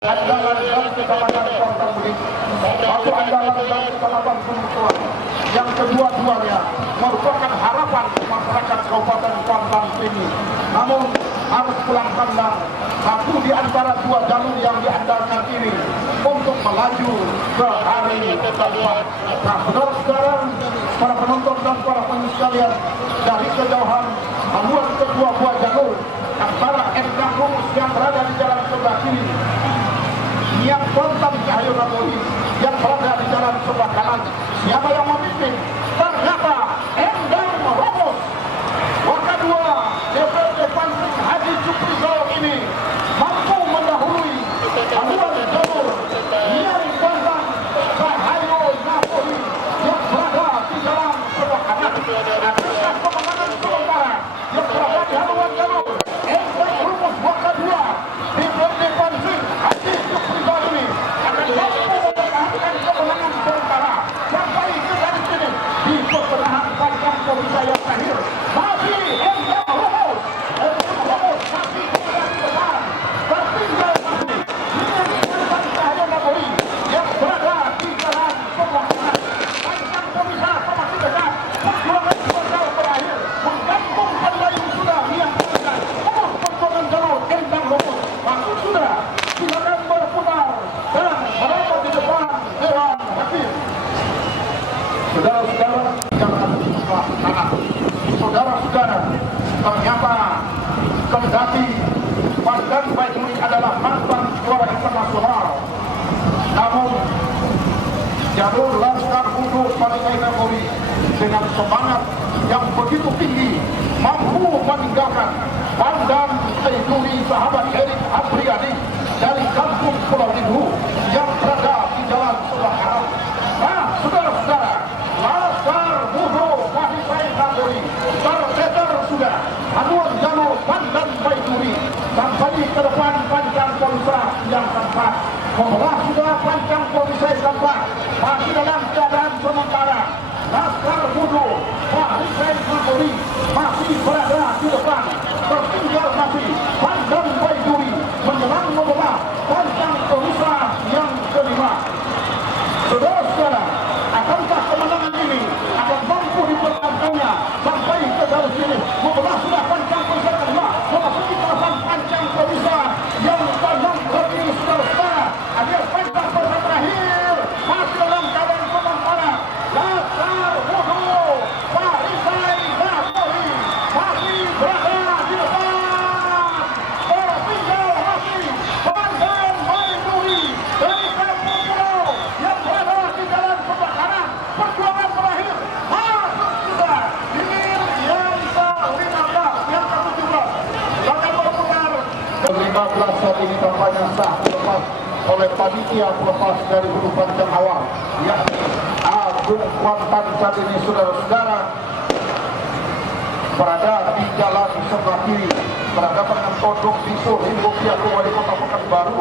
andalan dan kecamatan Kuantan Budi, satu andalan dan kecamatan Gunung Tua. Yang kedua-duanya merupakan harapan masyarakat Kabupaten Kuantan ini. Namun harus pulang kandang, satu di antara dua jalur yang diandalkan ini untuk melaju ke hari depan. Nah, saudara-saudara, para penonton dan para penonton sekalian, dari kejauhan haluan kedua buah jalur antara Endang Rumus yang berada di jalan sebelah kiri, yang Kuantan Cahyo Nagori yang berada di jalan sebelah kanan, siapa yang memimpin? Ternyata Endang Rumus. Warga dua DPD Pancing Haji Suprizo ini mampu mendahului haluan jalur yang Kuantan Cahyo Nagori yang berada di jalan sebelah kanan. Akhirnya kemenangan sementara yang berada di haluan jalur Endang Rumus warga dua DPD Pancing Haji Suprizo ini akan mampu mempertahankan kemenangan sementara sampai ke garis finish di pertengahan panjang komisa yang terakhir. Masih Endang Rumus, masih berada di depan, tertinggal masih dengan Kuantan Cahyo Nagori yang berada di jalan sebelah kanan. Panjang komisa masih dekat, perjuangan sebentar terakhir menggantung payung sudah yang terdekat. Umur perjuangan jalur Endang Rumus masuk sudah, silakan berputar dan berada di depan Dewan Hakim. Saudara-saudara, jangan sebelah kanan. Saudara-saudara, ternyata kendati Pandan Baiduri adalah mantan juara internasional, namun jalur Laskar Udo Panikai Nagori dengan semangat yang begitu tinggi mampu meninggalkan Pandan Baiduri sahabat Erik Apriadi dari kampung Pulau Rindu yang berada di jalan sebelah kanan. Nah, saudara-saudara, Laskar Udo Panikai Nagori terkejar sudah haluan jalur Pandan Baiduri sampai ke depan panjang polisa yang keempat. Setelah sudah panjang polisi keempat masih dalam keadaan sementara, Laskar Udo Panikai Nagori masih berada di depan, tertinggal masih Pandan Baiduri menyerang membelah panjang polisi yang kelima. Saudara-saudara, akankah kemenangan ini akan mampu dipertahankannya sampai ke garis finish? Membelah sudah panjang polisi kelima, memasuki kawasan panjang polisi yang ke-6 berdiri. Saudara-saudara, alias panjang polisi terakhir masih dalam keadaan sementara. Laskar Udo Panikai Nagori masih berada di depan, tertinggal masih Pandan Baiduri dari kampung pulau yang berada di jalan sebelah kanan. Perjuangan terakhir masuk sudah ini yang ke-15, yang ke-17 akan berputar. Ke-15 saat ini tampaknya sah dilepas oleh panitia pelepas dari hulu panjang awal, yakni Agung Kuantan. Saat ini saudara-saudara berada di jalan sebelah kiri, berhadapan dengan Todong Biso Himbo Piago Wali Kota Pekanbaru,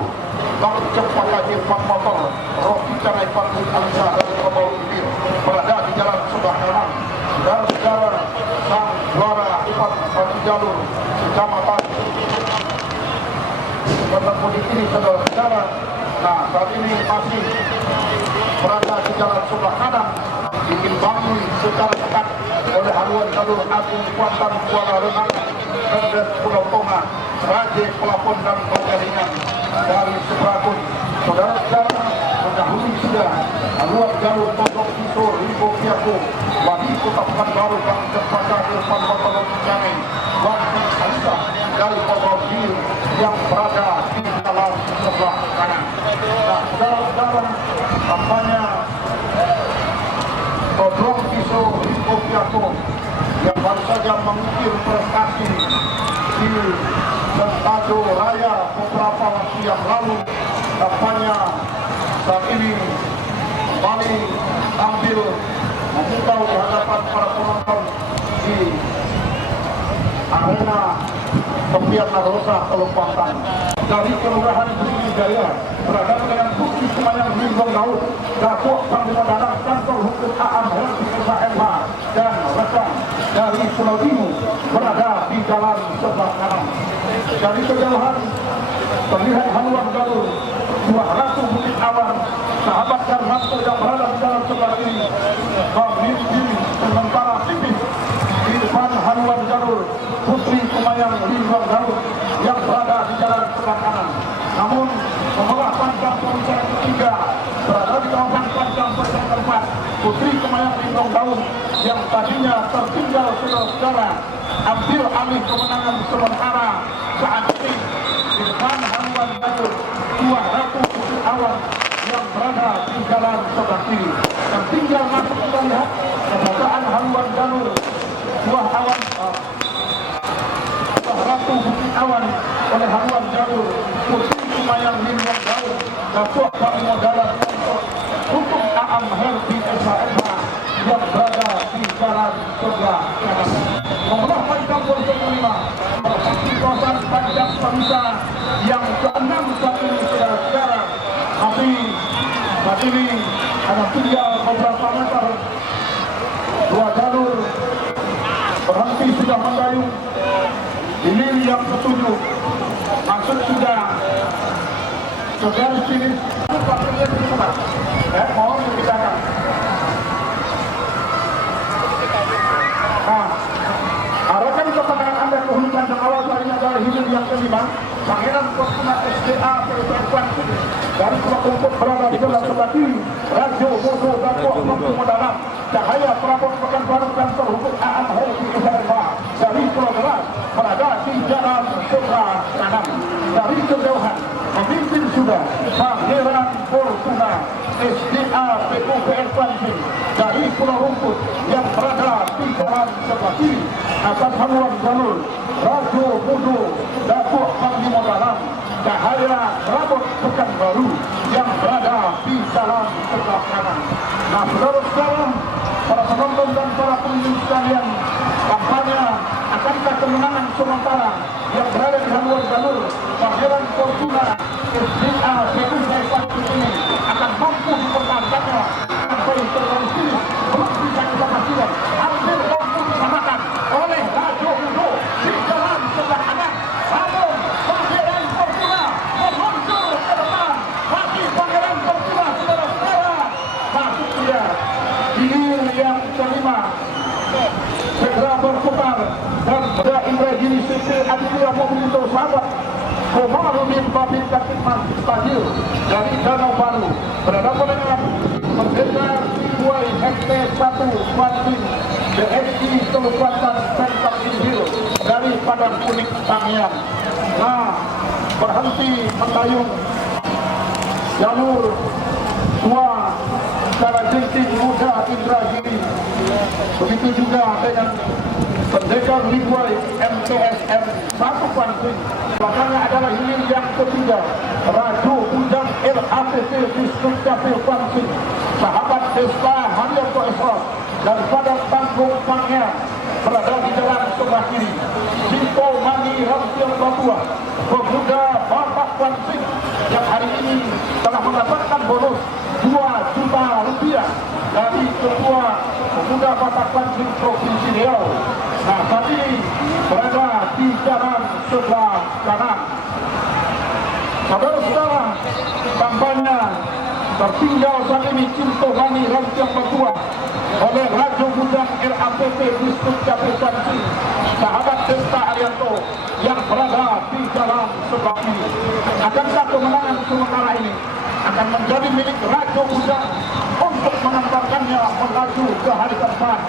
Bang Cempaka Jepang Motor, Rocky Canai Panggung Alisa dari Kebau Ilir berada di jalan sebelah kanan. Saudara-saudara, sang juara 4 bagi jalur kecamatan bertemu di sini saudara-saudara. Nah, saat ini masih berada di jalan sebelah kanan, diimbangi secara ketat oleh haluan jalur Agung Kuantan Kuala Renang, Rendes Pulau Tonga, Raje Pelapon dan Banjaringan dari Sebragun. Saudara-saudara, mendahului sudah haluan jalur Todong Biso Himbo Piago Wali Kota Pekanbaru, Bang Cempaka Irfan Motor Canai, Bang Alisa dari Kebau Ilir yang berada di dalam sebelah kanan. Nah, saudara-saudara, tampaknya Todong Biso Himbo Piago yang baru saja mengukir prestasi di Mentado Raya beberapa waktu yang lalu, tampaknya saat ini kembali tampil memukau di hadapan para penonton di arena Tempian Narosa Teluk-Kuantan. Dari Kelurahan Budi Jaya berhadapan dengan Bukti Semayang Limbong Laut, Datuk Panglima Dalam Kantor Hukum Aam Helmi SMH dan rekan dari Pulau Dinu berada di jalan sebelah kanan. Dari kejauhan terlihat haluan jalur buah ratu Bukit Awan, sahabat Darmanto yang berada di dalam sebelah kiri memiliki sementara tipis di depan haluan jalur Putri Kumayang Linggang Daud yang berada di jalan sebelah kanan. Namun pemula panjang perusahaan ketiga berada di kawasan panjang perusahaan keempat, Putri Kumayang Linggang Daud yang tadinya tertinggal saudara-saudara ambil alih kemenangan sementara saat ini di depan haluan jalur buah ratu Bukit Awan yang berada di jalan sebelah kiri. Tertinggal masuk kita lihat keberadaan haluan jalur buah ratu Bukit Awan oleh haluan jalur Putri Kumayang Linggang Daud Datuk Panglima Dalam untuk Aam Herbi SHMH yang berada di jalan sebelah kanan. Pemula panjang perusahaan kelima di kawasan panjang perusahaan yang ke-6 saat ini saudara-saudara. Tapi saat ini ada tinggal beberapa meter, dua jalur berhenti sudah mendayung. Ini yang ketujuh masuk sudah ke garis finish. Mohon dibedakan. Arahkan kepada Anda ke hulu kandang awal tadinya adalah hilir yang kelima, Pangeran Fortuna SDA Perempuan dari kelompok berada di dalam sebelah kiri, Rajo Bodo Datuk Mampu Dalam, Cahaya Prabot Pekanbaru dan terhubung Aan Herbi SHMH dari Pulau Gelas berada di jalan sebelah kanan. Dari kejauhan pemimpin sudah Pangeran Fortuna SDA Perempuan dari Pulau Rumput yang berada di jalan sebelah kiri atas haluan jalur Rajo Bodo Datuk Panglima Dalam, Cahaya Prabot Pekanbaru yang berada di jalan sebelah kanan. Nah, saudara-saudara, para penonton dan para pengunjung sekalian, kampanye akankah kemenangan sementara yang berada di haluan jalur Pangeran Fortuna SDA Perempuan ini akan mampu dipertahankannya sampai terlalu sini? Belum bisa kita pastikan. Hampir mampu disamakan oleh Rajo Bodo di jalan sebelah kanan. Namun Pangeran Fortuna meluncur ke depan. Bagi Pangeran Fortuna, saudara-saudara, masuk dia hilir yang kelima segera berputar dan pada Indragiri Sipil Aditya Mobilito sahabat Komarudin Babin Katikman Tajil dari Danau Baru berhadapan dengan Merdeka Sibuai HT1 Kuantin DSI Kabupaten Pemkap Hill dari Padang Kuning Tamiang. Nah, berhenti mendayung jalur tua secara jenting muda Indragiri. Begitu juga dengan Pendekar Libuai MTSM 1 Kuantin. Belakangnya adalah hilir yang ketiga Raju Ujang LAPC Distrik Capil Kuantin, sahabat Desta Haryoto Esros dan Padang Tanggung Pangeran berada di jalan sebelah kiri. Simpo Mani Ramsiang Papua, pemuda Bapak Kuantin yang hari ini telah mendapatkan bonus 2 juta rupiah dari Ketua Pemuda Batak Kuantin Provinsi Riau. Nah, tadi berada di jalan sebelah kanan. Saudara-saudara, kampanye tertinggal saat ini Cinto Mani Ramsiang Papua oleh Rajo Bujang LAPP Distrik Capil Kuantin, sahabat Desta Arianto yang berada di jalan sebelah kiri. Akankah kemenangan sementara ini akan menjadi milik Rajo Bujang untuk mengantarkannya melaju ke hari keempat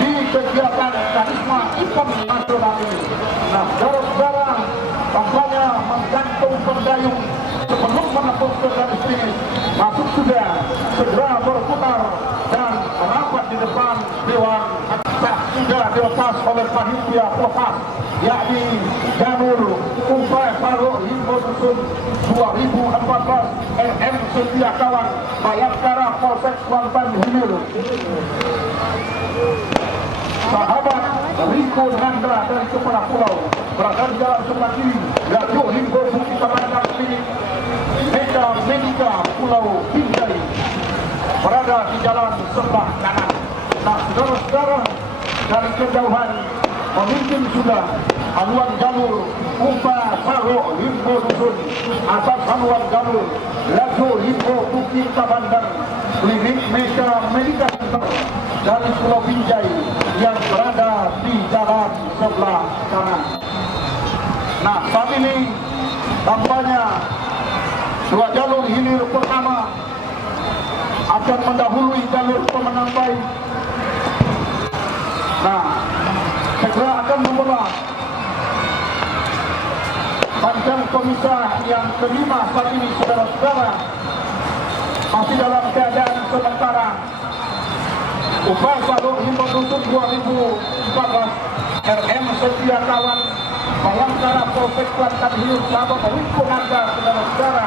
di kegiatan karisma event nasional ini? Nah, saudara-saudara, kampanye menggantung pendayung sebelum menembus ke garis finish. Masuk sudah segera berputar dan merapat di depan Dewan Aksa sudah dilepas oleh panitia Propas, yakni Janur Umpai Faruk Himbo Susun 2014 LM Setia Kawan Bayangkara Polsek Kuantan Hilir. Sahabat Riko Nandra dari Kepala Pulau berada di jalan sebelah kiri. Rajo Himbo Bukit Tamanang Klinik Mega Medika Pulau Binjai berada di jalan sebelah kanan. Nah, saudara-saudara, dari kejauhan pemimpin sudah haluan jalur Umpa Dusun atas Anwar Jalur Laju Limbo Bukit Tabandang Klinik Medika Center dari Pulau Binjai yang berada di jalan sebelah kanan. Nah, saat ini tampaknya dua jalur hilir pertama akan mendahului jalur pemenang baik. Nah, segera akan membelah panjang pemisah yang kelima saat ini, saudara-saudara, masih dalam keadaan sementara. Upah Salur Himbau Dusun 2014 RM Setia Kawan Bayangkara Polsek Kuantan Hilir Sabah Wiko Naga, saudara-saudara.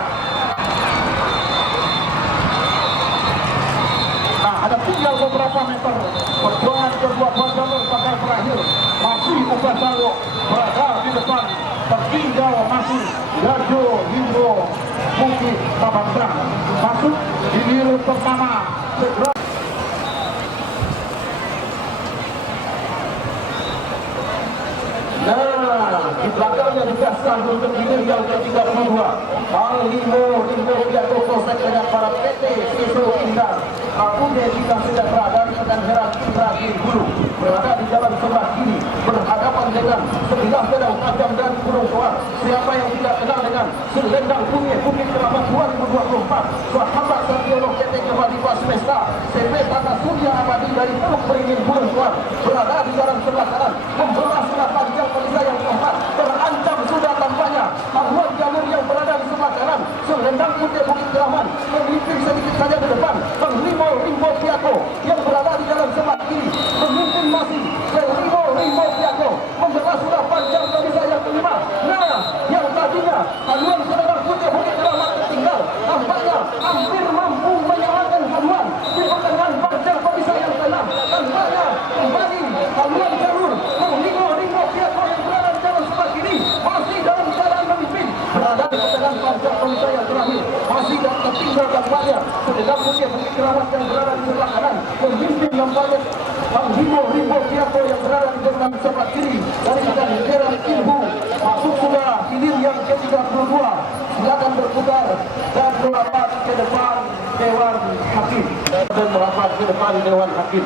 Nah, ada tinggal beberapa meter perjuangan kedua jalur bakal berakhir. Masih Upah Salur berada di depan, tertinggal masih Laju Hindro Bukit Tabandang. Masuk di hilir pertama segera. Nah, di belakangnya juga sambung terhilir yang ke-32 Panglima Wijayanto Polsek dengan para PT Siso Indah Kabupaten Bintang Sejahtera dan Pekan Heran Indra Hulu berada di jalan sebelah kiri berhadapan dengan sebelah pedang tajam dan burung soal. Siapa yang tidak kenal dengan selendang bumi Bukit Keramat 2024 sahabat Sarjono PT Kewadipa Semesta CP Tata Surya Abadi dari Teluk Beringin burung soal berada di jalan sebelah kanan membelah sudah panjang pemisah yang keempat terancam sudah tampaknya haluan jalur yang berada di sebelah kanan selendang putih Bukit Keramat memimpin sedikit saja ke depan Panglima Rimbo Piako yang berada di jalan sebelah kiri memimpin masih Rimbo Piako membelah sudah panjang pemisah yang kelima. Nah, yang tadinya haluan selendang putih Bukit Keramat tertinggal tampaknya hampir mampu menyalakan haluan di pertengahan panjang pemisah yang keenam. Tampaknya kembali haluan jalur Panglima Rimbo Piako yang berada di jalan sebelah kiri masih dalam keadaan memimpin berada di pertengahan panjang pemisah yang terakhir masih dan tertinggal tampaknya selendang putih Bukit Keramat yang berada di sebelah kanan memimpin nampaknya Panglima Rimbo Piako yang berada di belakang sebelah kiri dari Pekan Heran Ilmu. Masuk sudah hilir yang ke-32. Silakan berputar dan merapat ke depan Dewan Hakim dan merapat ke depan Dewan Hakim.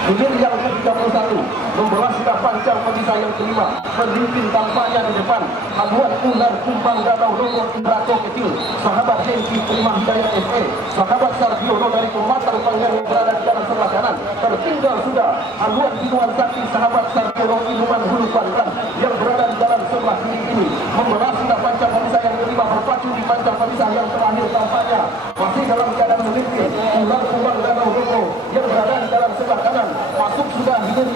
Hilir yang ke-31 membelah sudah panjang pemisah yang kelima memimpin tampaknya di depan haluan ular kumbang danau Rogo Indrato kecil sahabat Hengki Prima Hidayat SE sahabat Sargiono dari Pematang Panjang yang berada di jalan sebelah kanan tertinggal sudah haluan Binuan Sakti sahabat Sargiono Inuman Hulu Pantan yang berada di jalan sebelah kiri ini membelah sudah panjang pemisah yang kelima berpacu di panjang pemisah yang terakhir tampaknya masih dalam keadaan memimpin ular kumbang danau Rogo yang berada di jalan sebelah kanan masuk sudah hilir.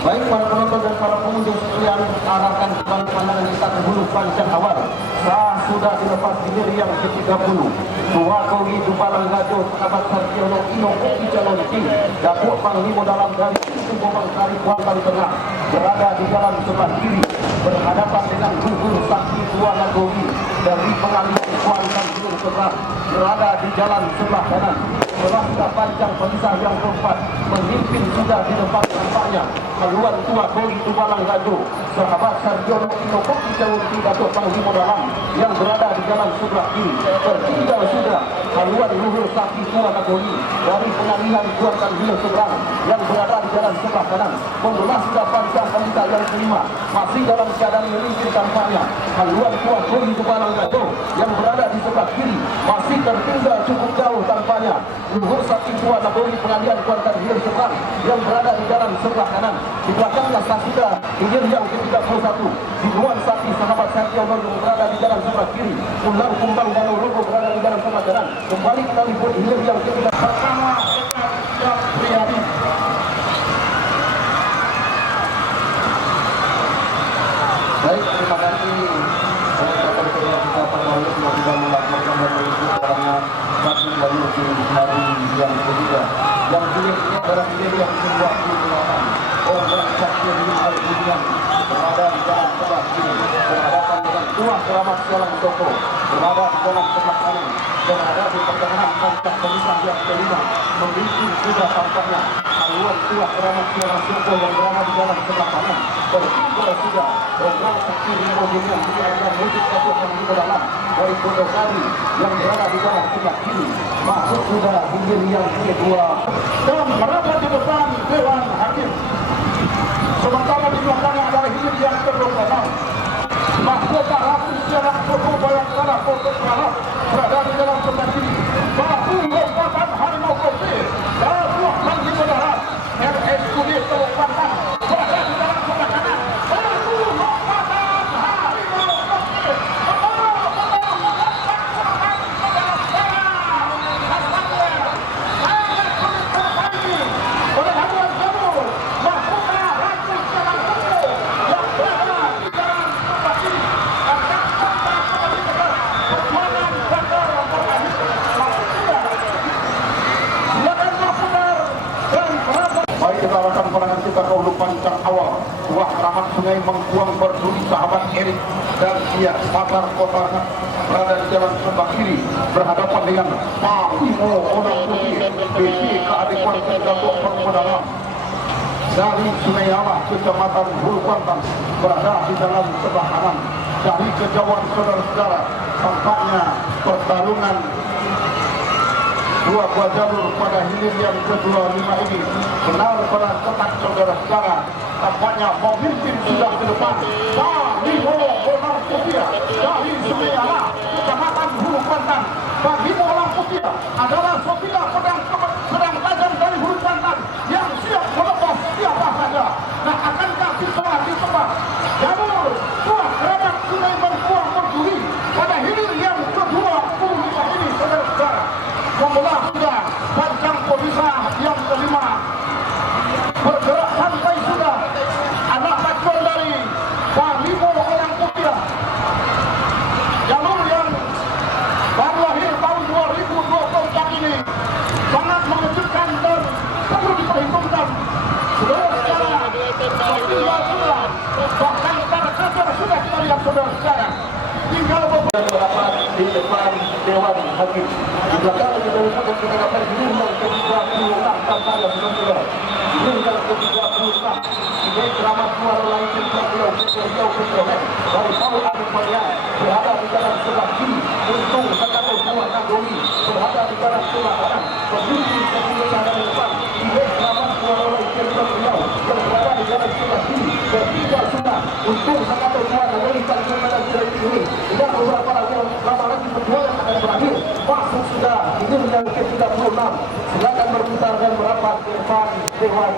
Baik para penonton dan para pengunjung sekalian, arahkan kembali pandangan kita ke hulu panjang awal. Sudah dilepas hilir yang ke-30. Dua Kogi Dupalang Gajo sahabat Sarjono Ino Koki Jalonki Datuk Panglima dalam dari Pintu Bobang Kari Kuantan Tengah berada di jalan sebelah kiri berhadapan dengan gugur Sakti Tua Nagowi dari Pengalihan Kuantan Hilir Tengah berada di jalan sebelah kanan. Setelah sudah panjang pemisah yang keempat memimpin sudah di depan tampaknya haluan Tua Kogi Dupalang Gajo sahabat Sarjono Ino Koki Jalonki Datuk Panglima dalam yang berada di jalan sebelah kiri. Tertinggal sudah haluan Luhur Sakti Tua Nagowi dari Pengalihan Kuantan Hilir Seberang yang berada di jalan sebelah kanan membelah sudah panjang pemisah yang kelima masih dalam keadaan memimpin tampaknya haluan Tua Kogi Dupalang Gajo yang berada di sebelah kiri masih tertinggal cukup jauh tampaknya Luhur Sakti Tua Nagowi Pengalihan Kuantan Hilir Seberang yang berada di jalan sebelah kanan. Di belakangnya sudah hilir yang ke-31 Binuan Sakti sahabat Sarjono yang berada di jalan sebelah kiri ular kumbang danau Rogo berada di jalan sebelah kanan. Kembali kita lihat hilir yang ke-31 pertama Dekat Priyadi. Baik, terima kasih teman-teman kita pendahulu yang sudah melaporkan dan mengikuti karena satu jalur di hari yang ketiga. Yang hilir ini adalah hilir yang ke-28 Orang Sakti Al-Budian berada di jalan sebelah kiri berhadapan dengan Tuah Keramat Jalan Toko berada di dalam sebelah kanan dan ada di pertengahan kancah barisan yang kelima memiliki kuda tampaknya haluan Tuah Keramat Jalan Toko yang berada di dalam sebelah kanan bertinggal sudah program sakti Rimbo dengan dengan musik kasut yang di dalam dari Kuda Kari yang berada di dalam sebelah kiri masuk kuda hinggir yang kedua dan merapat di depan Dewan Hakim. Sementara di belakangnya adalah hinggir yang ke-26 mahkota Ratu Jalan Toko Bayangkara Kota Kerala berada di dalam sebelah kiri bahu lompatan Harimau Kopi dan buah Bangki Saudara RSUD Telopatan berada di dalam sebelah kanan bahu lompatan Harimau Kopi kita akan perangan kita dahulu pancang awal Tuah Keramat Sungai Mengkuang Berduri sahabat Erik dan dia Sabar Kota berada di jalan sebelah kiri berhadapan dengan Pahimo Orang Putih BC Keadepan Kedatuk Permodalan dari Sungai Alah Kecamatan Hulu Kuantan berada di dalam sebelah kanan dari kejauhan saudara-saudara tampaknya pertarungan dua buah jalur pada hilir yang ke-25 ini benar-benar ketat saudara-saudara tampaknya memimpin sudah ke depan Pahimo Orang Putih dari Sungai Alah Kecamatan Hulu Kuantan. Pahimo Orang Putih adalah sopila pedang tajam dari Hulu Kuantan yang siap melepas siapa saja. Nah, akankah di tebak jalur Tuah Keramat Sungai Mengkuang Berduri pada hilir yang ke-25 ini saudara-saudara membelah sudah pancang pemisah yang kelima bergerak sampai sudah anak pacuan dari Pahimo Orang Putih jalur yang baru lahir tahun 2024 ini sangat mengejutkan dan perlu diperhitungkan saudara-saudara tinggal sudah bahkan para kader sudah kita lihat saudara-saudara tinggal beberapa di depan Dewan Hakim di belakang kita lihat kita dapat diundang ke-36 tanpa saudara diundang ke-36 ini Keramat Suara Lain Riau dari Paul Adekoya berada di dalam sebelah kiri Untung Sakato Buah Nagori berada di dalam sebelah kanan pemimpin keputusan dari depan ini Keramat Suara Lain Riau yang berada di dalam sebelah kiri bertiga sudah Untung Sakato Buah Nagori tanpa dalam ini tidak beberapa lagi perjuangan akan berakhir masuk sudah ini yang ke-36 silakan berputar dan merapat ke depan Dewan.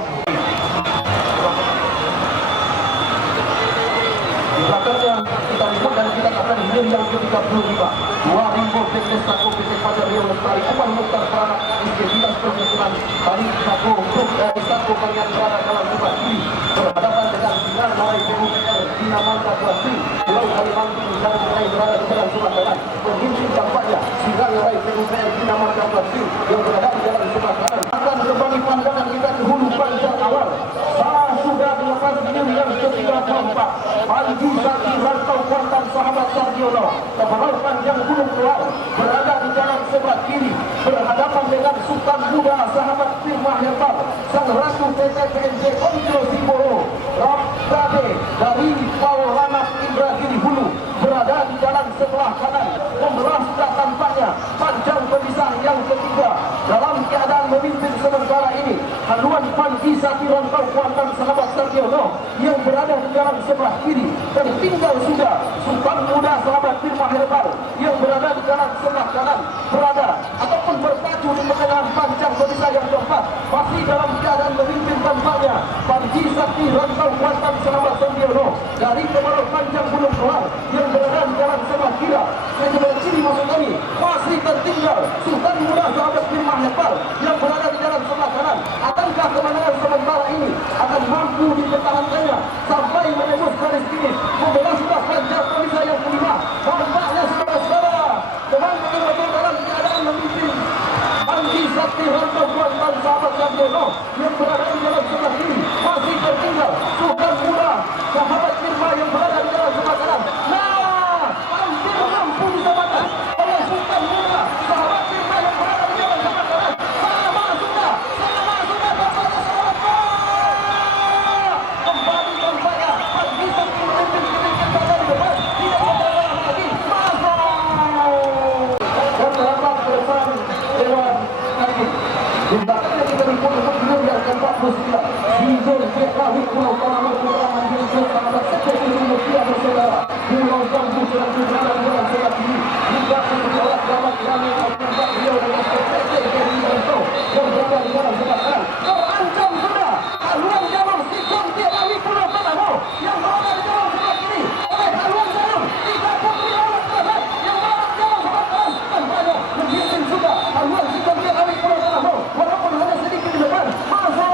Di belakangnya kita lihat dan kita akan hilir yang ke-35 Dua Rimbo Fitness Sako PT Fajar Riau Lestari Umar Mukhtar Peranak Dinas Perhubungan Bali Sako Grup dari Sako Kalian berada dalam sebelah kiri berhadapan dengan Sinar Marai PUPR Dina Manta Kuasi Pulau Kalimantan dan mulai berada di dalam sebelah kanan pemimpin tampaknya Sinar Marai PUPR Dina Manta Kuasi yang berada di dalam sebelah kanan akan kembali pandangan kita ke hulu panjang awal sudah dilepas hilir yang ke-34 Panji Saki Rantau Kuantan Sahabat Sarjono Kemarau Panjang Gunung Keluar berada di jalan sebelah kiri berhadapan dengan Sultan Muda Sahabat Firma Herbal Sang Ratu PT PNJ Konjo Simboro Rabdade dari Paulanak Indragiri Hulu berada di jalan sebelah kanan membelah sudah tampaknya panjang pemisah yang ketiga dalam keadaan memimpin sementara ini haluan Panji Saki Rantau Kuantan Sahabat Sarjono yang berada di dalam sebelah kiri dan tinggal sudah Sultan Muda Sahabat Firma Herbal yang berada di dalam sebelah kanan berada ataupun berpacu di pertengahan panjang pemisah yang keempat masih dalam keadaan memimpin tampaknya Panji Saki Rantau Kuantan Sahabat Sarjono dari Kemarau Panjang Gunung Keluar yang berada di dalam sebelah kiri sebelah kiri maksud kami masih tertinggal Sultan Muda Sahabat Firma Herbal yang berada di dalam sebelah kanan. Akankah kemenangan sementara ini akan mampu dipertahankannya sampai menembus garis finish membelah sudah panjang pemisah yang kelima tampaknya saudara-saudara kemenangan betul dalam keadaan memimpin Panji Saki Rantau Kuantan Sahabat Sarjono yang berada di dalam sebelah kiri masih tertinggal Sultan Muda Sahabat Firma yang berada Tindakannya kita dipun untuk yang ke-49 Hijau Jekawi Pulau Panama Pulau Hijau sahabat seperti Rupiah bersaudara Pulau Jambu sedang berjalan dalam selat ini hingga berjalan selamat kami tempat beliau dengan PPT dari Banto yang berada di dalam selat terancam sudah haluan jalur Hijau Jekawi Pulau Panama yang berada di dalam selat ini oleh haluan jalur 30 lewat selesai yang berada di dalam selat tampaknya menghimpin sudah haluan Hijau Jekawi Pulau Panama walaupun hanya sedikit di depan masuk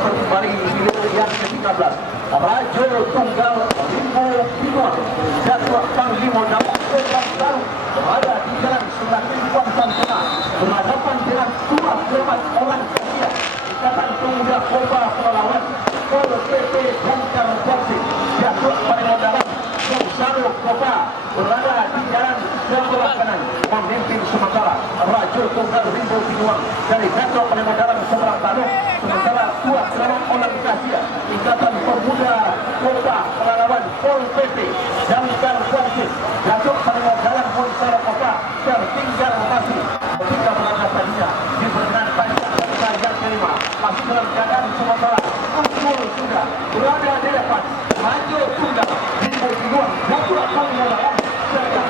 kembali yang ke-13 Raja Tunggal Limbo Pinot Datuk Panglima dalam program berada di jalan Semakin Kuantan Tengah berhadapan dengan dua kerabat orang Asia Ikatan Pemuda Koba Pelawan Pol PP Bangkar Polisi Datuk Panglima dalam Saro Koba berada di jalan sebelah kanan memimpin sementara Raja Tunggal Limbo Pinot dari Datuk Panglima dalam seberang tanah sementara dua kerabat orang Asia Ikatan Pemuda Kota Pelawan Pol PP Bangkar Polisi Datuk Panglima dalam Saro Koba tertinggal masih ketika penangkapannya di perkenan panjang yang kelima masih dalam keadaan sementara kumpul sudah berada di depan Raja Tunggal Limbo Pinot Datuk Panglima dalam serta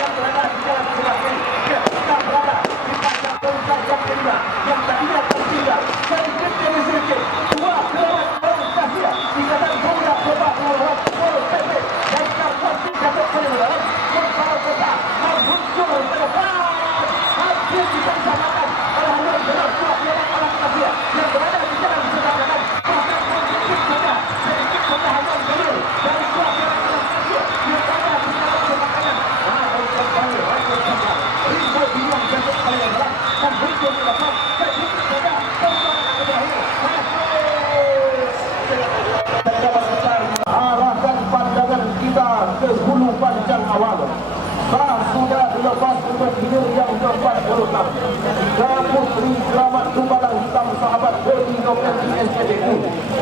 yang berada di jalan sebelah kiri ketika berada di panjang tongkat yang kelima yang tadinya tertinggal sedikit demi sedikit dua kelewat orang Asia Ikatan Pemuda Kota Pelawan Pol PP dan Polisi Datuk Panglima dalam Saro Kota muncul ke depan hampir dipersamakan oleh haluan jalur dua kelewat orang Asia yang berada di jalan sebelah kanan bahkan sedikit saja haluan jalur dari dua kelewat orang Asia yang berada di jalan sebelah kanan kembali Raja Tunggal Limbo Pinot Datuk Panglima dalam dan muncul ke depan sedikit saja perjalanan berakhir arahkan pandangan kita ke hulu panjang awal sudah dilepas untuk hilir yang ke-46 tiga putri keramat Tumbalang Hitam sahabat Bodi Dokter di SPBU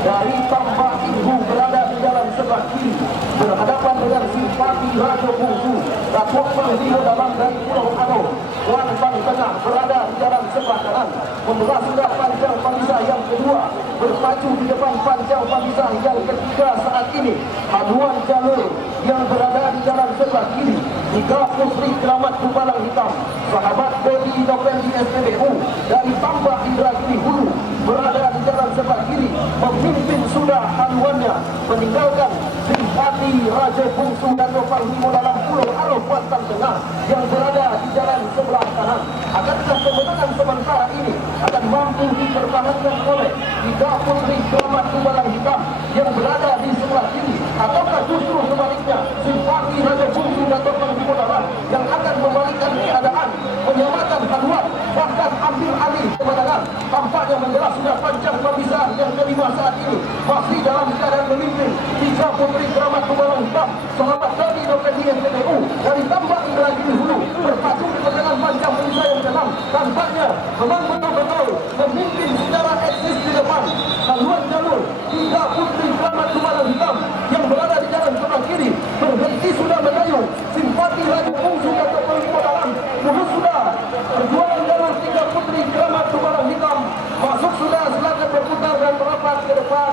dari Tambak Ibu berada di dalam sebelah kiri berhadapan dengan Simpati Raja Bungsu Datuk Panglima dalam dari Pulau Aro Wan Bang Tengah berada di dalam sebelah kanan membelah sudah panjang Palisah yang kedua berpacu di depan panjang Palisah yang ketiga saat ini haluan jalur yang berada di dalam sebelah kiri tiga putri keramat Tumbalang Hitam sahabat Bodi Dokter di SPBU dari Tambak Indragiri Hulu berada di jalan sebelah kiri memimpin sudah haluannya meninggalkan Simpati Raja Bungsu dan Panglima dalam Pulau Aro Kuantan Tengah yang berada di jalan sebelah kanan. Akankah kemenangan sementara ini akan mampu dipertahankan oleh tiga putri keramat Tumbalang Hitam yang berada di sebelah kiri ataukah justru sebaliknya Simpati Raja Bungsu dan Panglima dalam yang akan membalikkan keadaan menyamakan haluan bahkan ambil alih kemenangan tampaknya menjelas sudah panjang Pabisah yang kelima saat ini masih dalam keadaan memimpin tiga putri keramat Tumbalang Hitam sahabat Bodi Dokter di SPBU dari Tambak Indragiri Hulu berpacu di perjalanan panjang Pabisah yang ke-6 tampaknya memang betul-betul memimpin secara eksis di depan haluan jalur tiga putri keramat Tumbalang Hitam yang berada di jalan sebelah kiri berhenti sudah mendayung Simpati Raja Bungsu Datuk Panglima dalam mulus sudah perjuangan jalur tiga putri keramat Tumbalang Hitam masuk sudah silakan berputar dan merapat ke depan.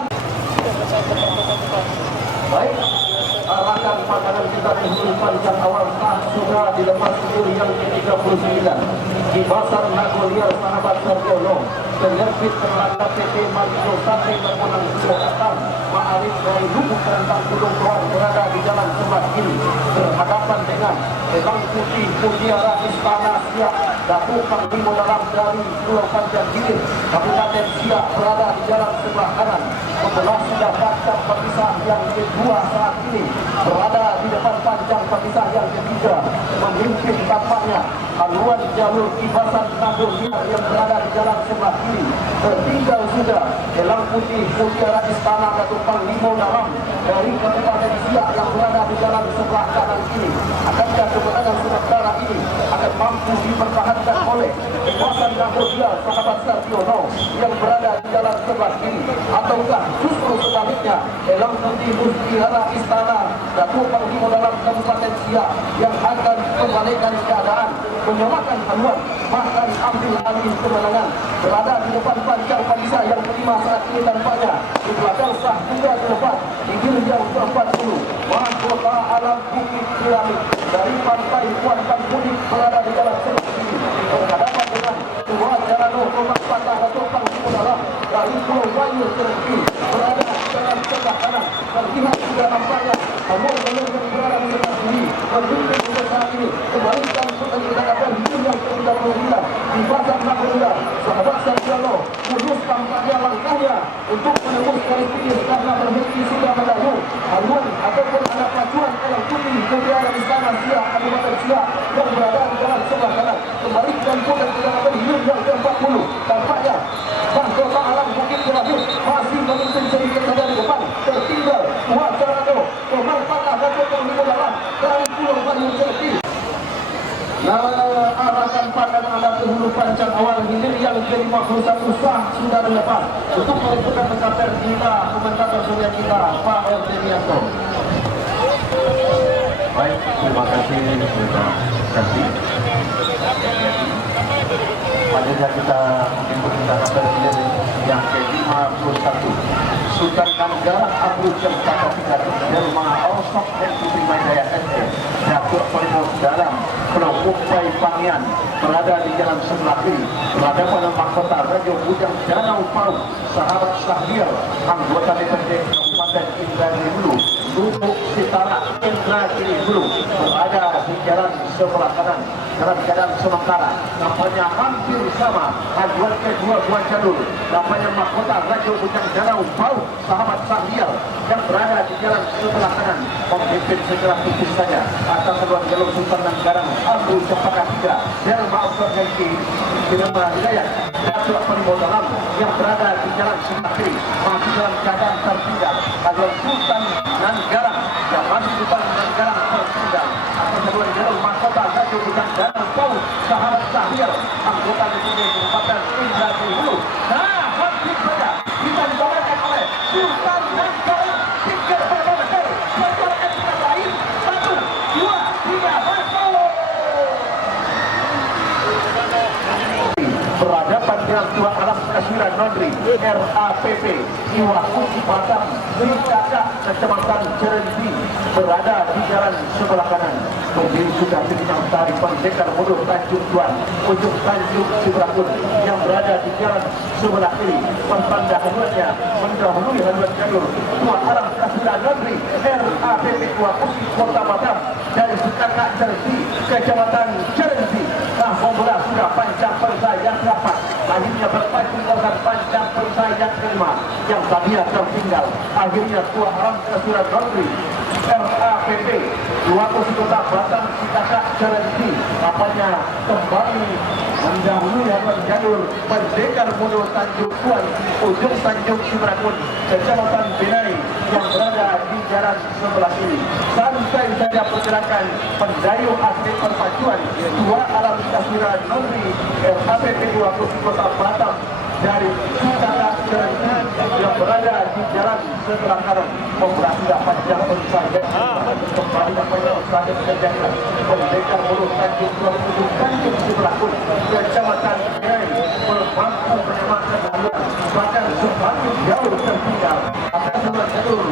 Baik, arahkan pandangan kita ke hulu panjang awal sudah dilepas hilir yang ke-39 di Pasar Nagoliar sahabat Sarjono penerbit terhadap PT Marino Sate Bermonang Selatan Ma'arif dari Lubuk Kerantang Gunung Tuan berada di jalan sebelah kiri berhadapan dengan Elang Putih Mutiara Istana Siak Datuk Panglima dalam dari Pulau Panjang Hilir Kabupaten Siak berada di jalan sebelah kanan membelah sudah panjang Pabisah yang kedua saat ini berada di depan panjang Pabisah yang ketiga memimpin tampaknya haluan jalur Ibasan Nagoliar yang berada di jalan sebelah kiri tertinggal sudah Elang Putih Mutiara Istana Datuk Panglima dalam dari Kabupaten Siak yang berada di jalan sebelah kanan ini. Akankah kemenangan sementara ini akan mampu dipertahankan oleh Ibasan Nagoliar sahabat Sarjono yang berada di jalan sebelah kiri ataukah justru sebaliknya sebaliknya Elang Putih Mustihara Istana Datuk Panglima dalam Kabupaten Siak yang akan kembalikan keadaan, menyamakan haluan, bahkan ambil alih kemenangan. Berada di depan Pancang Panisa yang kelima saat ini tampaknya di belakang sah juga di depan di gil yang ke-40 mahkota alam Bukit Piramid dari pantai Kuantan Pudik berada di dalam sebelah ini berhadapan dengan dua jalan Kotak Patah Datuk Panglima dalam dari Pulau Wayu Serti berada di dalam sebelah kanan. Terlihat sudah nampaknya alur-alur yang berada di sebelah sini berhenti pada saat ini kembalikan pertandingan hidup yang ke-39 di Pasar Nagoya. Sahabat Sarjano mulus tampaknya langkahnya untuk menembus garis finish karena berhenti sudah mendahulu haluan ataupun ada pacuan Elang Putih Mutiara Istana Siak Kabupaten Siak yang berada di dalam sebelah kanan. Kembalikan pertandingan hidup yang ke-40 tampaknya mahkota alam Bukit Piramid masih memimpin sedikit saja di depan. Tertinggal Wajarado pemain patah Datuk Panglima dalam dari Pulau Wayu Serti. Arahkan pandangan Anda ke hulu Pancang awal hilir yang ke-51 sudah relevan untuk meliputan reporter kita, komentator surya kita Pak Erdianto. Baik, terima kasih sudah kasih. Selanjutnya kita mengikuti data presiden yang ke-51 Sultan Nanggala Abdul Cempaka Pidato Delma Osok dan Putri Maidaya SE Datuk Panglima dalam Pulau Kumpai Pangian berada di jalan sebelah kiri berada pada mahkota Raja Bujang Danau Pau sahabat Sahir anggota DPRD Kabupaten Indragiri Hulu Lubuk Sitara Indragiri Hulu berada di jalan sebelah kanan dalam keadaan sementara nampaknya hampir sama haluan kedua buah jalur nampaknya mahkota Raja Bujang Danau Pau sahabat Sahir yang berada di jalan sebelah kanan memimpin secara tipis saja atas seluruh jalur Sultan Nanggala Abdul Cempaka Tiga dan Maafkan Hengki Kinema Hidayat Datuk Panglima dalam yang berada di jalan sebelah kiri masih dalam keadaan tertinggal haluan Sultan Nanggala yang masih di depan Nanggala tertinggal atas seluruh jalur mahkota Raja Bujang Danau Pau sahabat Sahir anggota DPRD Kabupaten Indragiri Hulu. Nah, hampir saja kita dibawakan oleh Sultan Nanggala 3 meter perjalanan kita lain 1, 2, 3 masuk berhadapan dengan dua alam kasiran Nondri RAPP Iwakuti Batam BKK Kecamatan Cerenti berada di jalan sebelah kanan berdiri sudah di bidang tari Pendekar Bodoh Tanjung Tuan ujung Tanjung Sibrakun yang berada di jalan sebelah kiri pertanda haluannya mendahului haluan jalur dua alam kasiran Nondri RAPP Iwakuti Kota Batam dari BKK Cerenti Kecamatan Cerenti. Nah, bola sudah panjang perisai yang dapat akhirnya berpacu dengan panjang perisai yang kelima yang tadinya tertinggal akhirnya tua alam kasiran Nondri RAPP Iwakuti Kota Batam Sikakak Cerenti apanya kembali mendahului haluan jalur Pendekar Bodoh Tanjung Tuan ujung Tanjung Sibrakun Kecamatan Binai yang berada di jalan sebelah kiri. Santai saja pergerakan pendayung atlet perpacuan dua alam kasiran Nondri RAPP Iwakuti Kota Batam dari Sikakak Cerenti yang berada di jalan sebelah kanan membelah sudah panjang perisai kembali nampaknya saat kejadian Pendekar Bodoh Tanjung Tuan ujung Tanjung Sibrakun Kecamatan Binai mampu menyelamatkan haluan bahkan semakin jauh tertinggal akan dua jalur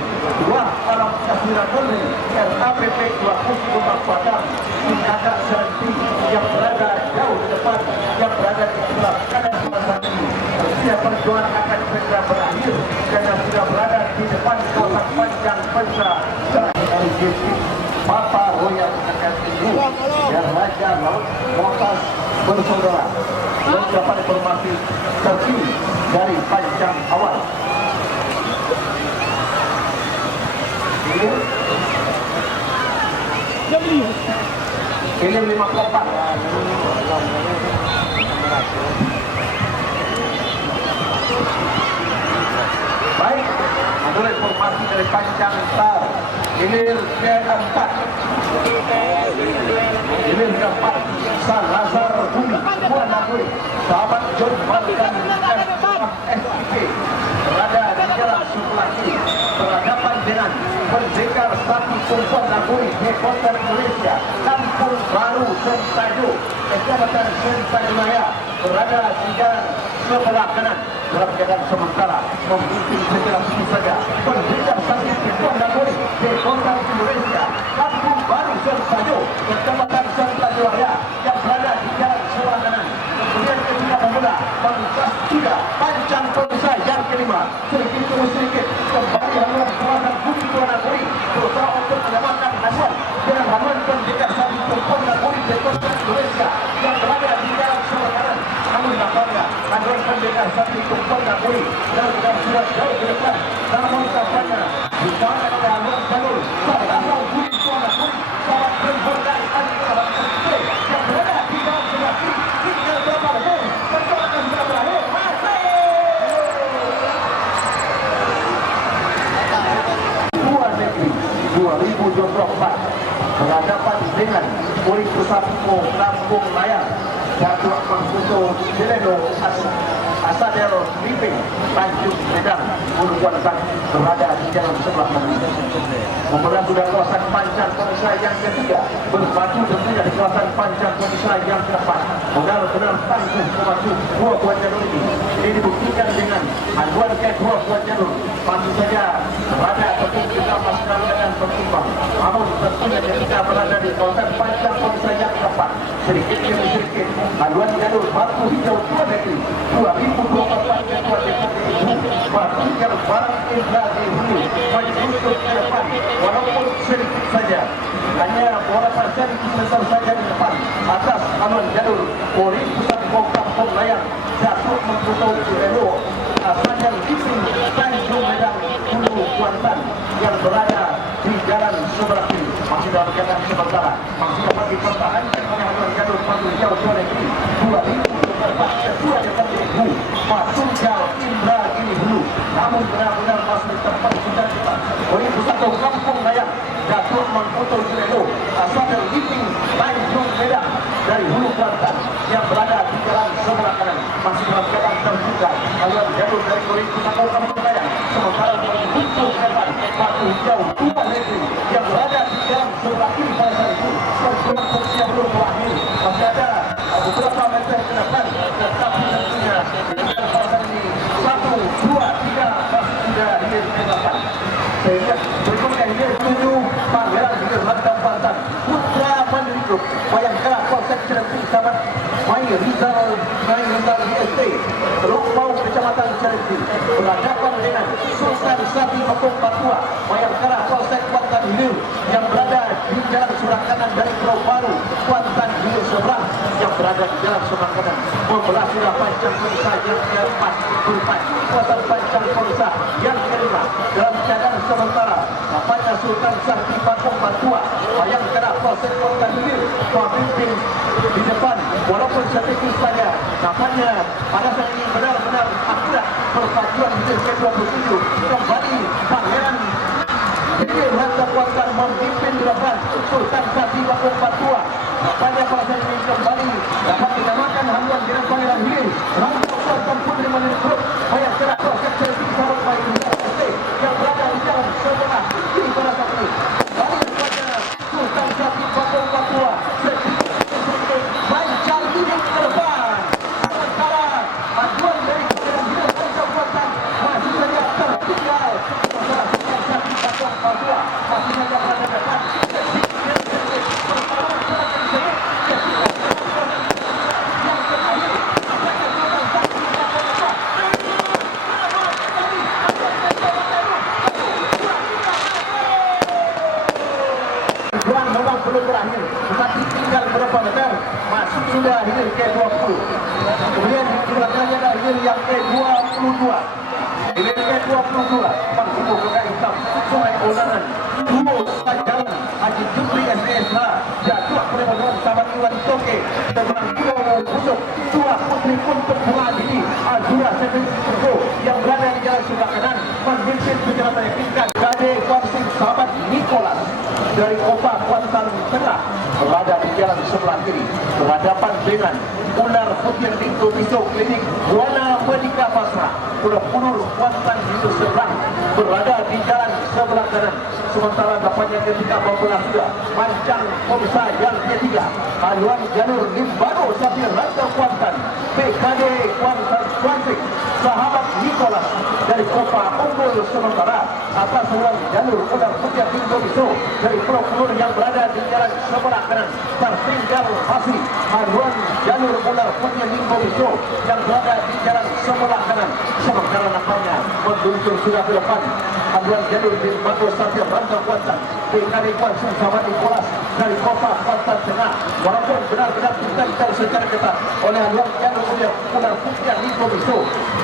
dua alam kasiran Nondri RAPP Iwakuti Kota Batam Sikakak Cerenti yang berada jauh di depan yang berada di sebelah kanan masa ini. Setiap perjuangan akan segera berakhir karena sudah berada di depan kotak panjang pesa Papa Royal Angkat Tinggi dan Raja Laut Motas bersaudara. Beberapa informasi terkini dari panjang awal. Ini 54. Baik, menurut informasi dari panjang star hilir keempat San Lazar Bumi Puan Nagui sahabat John Malkan SIP berada di jalan sebelah kiri Tumpuan Naguri di Kota Indonesia, Kampung Baru Sentajuk, Kecamatan Sentajaya, berada di jalan sebelah kanan dalam keadaan sementara memimpin secara begitu saja pendidikan sakit Tumpuan Naguri di Kota Indonesia, Kampung Baru Sentajuk, Kecamatan Sentajaya yang berada di jalan sebelah kanan. Kemudian ketika memula Bangkas 3 Pancang Ponsa yang kelima, sedikit demi sedikit kembali haluan kawasan Bukit Tua Naguri berusaha untuk menyamakan haluan dengan haluan pendidikan sakit Tumpuan Naguri di Kota Indonesia yang berada di jalan sebelah kanan. Namun nampaknya haluan pendidikan sakit Tumpuan Naguri dan sudah jauh ke depan. Namun nampaknya disalahkan oleh haluan jalur Sabasau Bukit Tua Naguri sangat berhormati antara yang berada di jalan sebelah kiri. Tinggal berapa detik perjalanan sudah berakhir. Dua Negeri 2024 berhadapan dengan Puri Pusatku Kampung Layar Datuk Mangkuto Jeleno Asadero Living Tanjung Medan Ulu Kuantan berada di jalan sebelah kanan. Kemudian sudah kawasan Pancang Ponsa yang ketiga berbaju tentunya di kawasan Pancang Ponsa yang keempat. Benar-benar tangguh memacu dua buah jalur ini dibuktikan dengan haluan ke dua buah jalur tentu saja berada ataupun juga masalah dan berkembang. Namun tentunya ketika berada di kawasan Pancang Ponsa yang keempat sedikit demi sedikit haluan jalur batu hijau dua negeri 2024 ke 2025 bahkan barang Indra di hulu menyusul ke depan walaupun sedikit saja, hanya beberapa sentimeter saja di depan atas haluan jalur Puri Pusatku Kampung Layar Datuk Mangkuto Jeleno Asadero Living Tanjung Medan Ulu Kuantan yang berada di jalan sebelah kiri masih dalam keadaan sementara masih dapat dipertahankan oleh haluan jalur batu hijau dua negeri 2024 ke 2025 Patunggal Indra ini hulu. Namun benar-benar masih tempat sudah kita Puri Pusatku Kampung Layar Datuk Mangkuto Jeleno Asadero Living Tanjung Medan dari Hulu Kuantan yang berada di jalan sebelah kanan masih dalam keadaan terbuka haluan jalur dari Puri Pusatku Kampung Layar sementara muncul ke depan batu hijau dua negeri yang berada di jalan sebelah kiri pada saat itu. Perjuangan polisi belum berakhir, masih ada beberapa meter ke depan, tetapi tentunya dengan kawasan ini 1, 2, 3 masih sudah hilir ke depan. Sehingga berikutnya hilir menuju Pangeran Hilir Hadap Bantan Putra Mandiri Group Bayangkara Polsek Cirebon sahabat Mai Rizal IST Teluk Mau Kecamatan Cirebon berhadapan dengan Sultan Sapi Mekong Patua Bayangkara Polsek Kuantan Hilir yang berada di jalan sebelah kanan dari Pulau Baru Kuantan Hilir seberang yang berada di jalan sebelah kanan membelah sudah Pancang Ponsa yang keempat berpacu kawasan Pancang Ponsa yang kelima dalam keadaan sementara nampaknya Sultan Sapi Mekong Patua Bayangkara Polsek Kuantan Hilir memimpin di depan walaupun sedikit saja nampaknya pada saat ini benar-benar akurat perpaduan hilir ke-27 kembali Pangeran Hilir Hadap Bantan memimpin di depan Sultan Sapi Mekong Patua. Nampaknya pada saat ini kembali dapat dinamakan haluan dengan Pangeran Hilir Rangkau Sultan Putri Mandiri Group Bayangkara Polsek Cirebon sahabat Mai Rizal IST yang berada di jalan sebelah kiri pada saat ini. Kali nampaknya Sultan Sapi Mekong Patua Pancang Hilir ke depan. Sementara haluan dari Pangeran Hilir Rangkau Kuantan masih saja tertinggal. Sementara Sultan Sapi Mekong Patua masih saja berada di depan. Memang belum berakhir, tetapi tinggal berapa meter masuk sudah hilir ke-20. Kemudian di belakangnya ada hilir yang ke-22. Hilir ke-22 menghubung ke Hitam Sungai Onanan Duo Jalan Haji Jupri SSH Jatuh Peremodoran Sahabat Iwan Toke dengan Duo Busuk Dua Putri Kuntuk Bunga Dini Azura Sevin Suko yang berada di jalan sebelah kanan memimpin secara meyakinkan Gade Konsing Sahabat Nicholas dari Opa Kuantan Tengah berada di jalan sebelah kiri berhadapan dengan Ular Putih Rinto Pisau Klinik Buana Medika Pasrah, Pulau Punur, Kuantan di seberang berada di jalan sebelah kanan. Sementara dapatnya ketika Bapulasuda, Mancang Komsa yang ketiga, Haluan Janur Limbado Safir Rantau Kuantan, PKD Kuantan Kuantik, Sahabat Nikolas dari Kopa Unggul sementara atas Haluan Janur Ular Putih Bindo Biso dari Pulau Punur yang berada di jalan sebelah kanan. Tertinggal masih Haluan Janur Ular Putih Bindo Biso yang berada di jalan sebelah kanan. Sementara nampaknya meluncur sudah ke depan Haluan Janur Limbado Safir Rantau Kuantan, PKD Kuantan Sahabat Nikolas dari Kopa Kuantan Tengah. Walaupun benar-benar ditempel secara ketat oleh Haluan Janur Ular Putih Bindo Biso,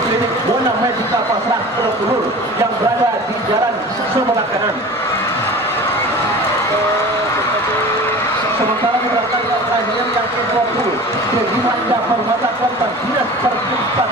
klinik Buana Medika Pasrah Pulau Punur yang berada di jalan sebelah kanan. Sementara di belakang yang terakhir yang ke-20 Regimanda Permata Kuantan Dinas Pertimbangan